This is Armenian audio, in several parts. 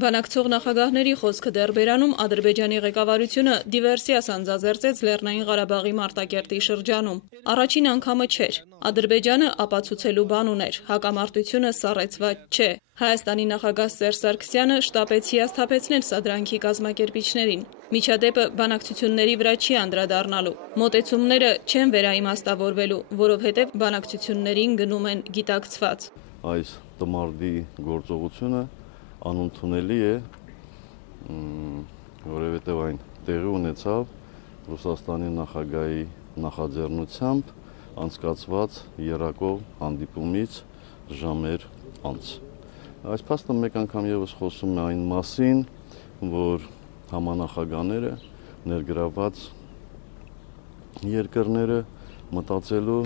Բանակցող նախագահների խոսքը դեռ բերանում Ադրբեջանի ղեկավարությունը դիվերսիա սանձազերծեց Լեռնային Ղարաբաղի Մարտակերտի շրջանում։ Առաջին անգամը չէր։ Ադրբեջանը ապացուցելու բան ուներ, հակամարտությունը սառեցված չէ։ Հայաստանի նախագահ Սերժ Սարգսյանը շտապեց հիասթափեցնել սադրանքի կազմակերպիչներին։ Միջադեպը բանակցությունների վրա չի անդրադառնալու։ Մոտեցումները չեն վերաիմաստավորվելու, որովհետև բանակցություններին գնում են գիտակցված։ Այս տմարդի գործողությունը անընդունելի է, որովհետև այն տեղի ունեցավ Ռուսաստանի նախագահի նախաձեռնությամբ անցկացված եռակողմ հանդիպումից ժամեր անց։ Այս փաստը մեկ անգամ ևս խոսում է այն մասին, որ համանախագահները ներգրավված երկրները մտածելու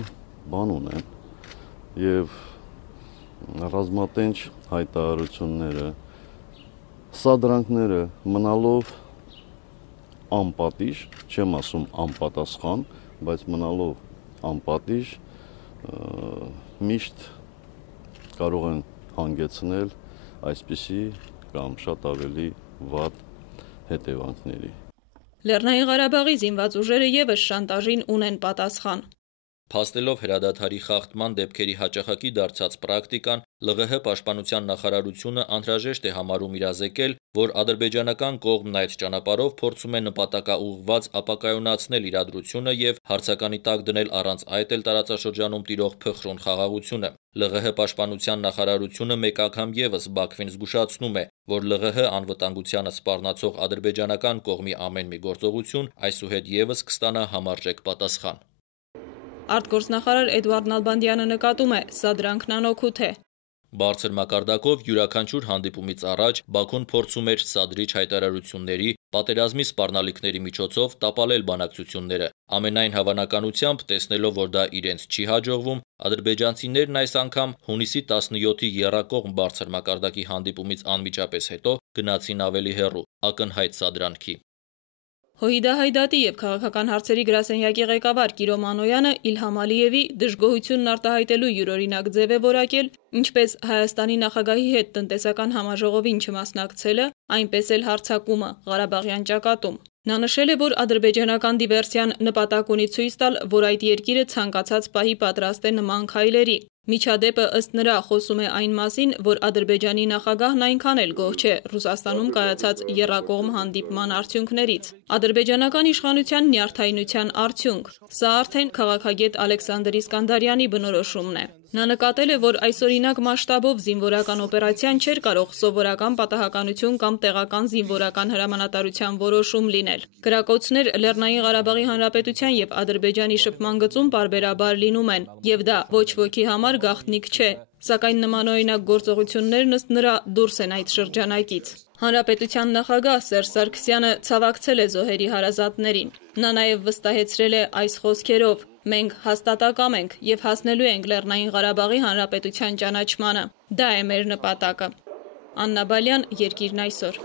բան ունեն եւ ռազմատենչ հայտարարությունները, սադրանքները մնալով անպատիժ, չեմ ասում անպատասխան, բայց մնալով անպատիժ միշտ կարող են հանգեցնել այսպիսի կամ շատ ավելի վատ հետևանքների։ Լեռնային Ղարաբաղի զինված ուժերը ևս շանտաժին ունեն պատասխան։ Փաստելով հրադադարի խախտման դեպքերի հաճախակի դարձած պրակտիկան, ԼՂՀ պաշտպանության նախարարությունը անհրաժեշտ է համարում իրազեկել, որ ադրբեջանական կողմն այդ ճանապարհով փորձում է նպատակաուղղված ապակայունացնել իրադրությունը եւ հարցականի տակ դնել առանց այդ էլ տարածաշրջանում տիրող փխրուն խաղաղությունը։ ԼՂՀ պաշտպանության նախարարությունը մեկ անգամ ևս Բաքվին զգուշացնում է, որ ԼՂՀ անվտանգությանը սպառնացող ադրբեջանական կողմի ամեն մի գործողություն այսուհետ ևս կստանա համարժեք պատասխան։ Արտգործնախարար Էդուարդ Նալբանդյանը նկատում է, սա դրանքն անօգուտ է։ Բարձր մակարդակով յուրաքանչյուր հանդիպումից առաջ Բաքուն փորձում էր սադրիչ հայտարարությունների, պատերազմի սպառնալիքների միջոցով տապալել բանակցությունները։ Ամենայն հավանականությամբ, տեսնելով, որ դա իրենց չի հաջողվում, ադրբեջանցիներն այս անգամ հունիսի 17-ի եռակողմ բարձր մակարդակի հանդիպումից անմիջապես հետո գնացին ավելի հեռու, ակնհայտ սադրանքի։ Հոհիդա Հայդատի եւ քաղաքական հարցերի գրասենյակի ղեկավար Կիրո Մանոյանը Իլհամ Ալիևի դժգոհությունն արտահայտելու յուրօրինակ ձև է որակել, ինչպես Հայաստանի նախագահի հետ տնտեսական համաժողովին չմասնակցելը, այնպես էլ հարձակումը Ղարաբաղյան ճակատում։ Նա նշել է, որ ադրբեջանական դիվերսիան նպատակ ունի ցույց տալ, որ այդ երկիրը ցանկացած պահի պատրաստ է նման քայլերի։ Միջադեպը ըստ նրա խոսում է այն մասին, որ Ադրբեջանի նախագահն այնքան էլ գոհ չէ Ռուսաստանում կայացած եռակողմ հանդիպման արդյունքներից։ Ադրբեջանական իշխանության նյարդայնության արդյունք։ Սա արդեն քաղաքագետ Ալեքսանդր Իսկանդարյանի բնորոշումն է։ Նա նկատել է, որ այսօրինակ մասշտաբով զինվորական օպերացիան չէր կարող սովորական պատահականություն կամ տեղական զինվորական հրամանատարության որոշում լինել։ Կրակոցներ Լեռնային Ղարաբաղի Հանրապետության եւ Ադրբեջանի շփման գծում պարբերաբար լինում են, եւ դա ոչ ոքի համար գաղտնիք չէ։ Սակայն նմանօրինակ գործողություններն ըստ նրա դուրս են այդ շրջանակից։ Հանրապետության նախագահ Սերժ Սարգսյանը ցավակցել է զոհերի հարազատներին։ Նա նաև վստահեցրել է այս խոսքերով. «Մենք հաստատակամ ենք եւ հասնելու ենք Լեռնային Ղարաբաղի Հանրապետության ճանաչմանը։ Դա է մեր նպատակը»։ Աննա Բալյան, Երկիրն այսօր։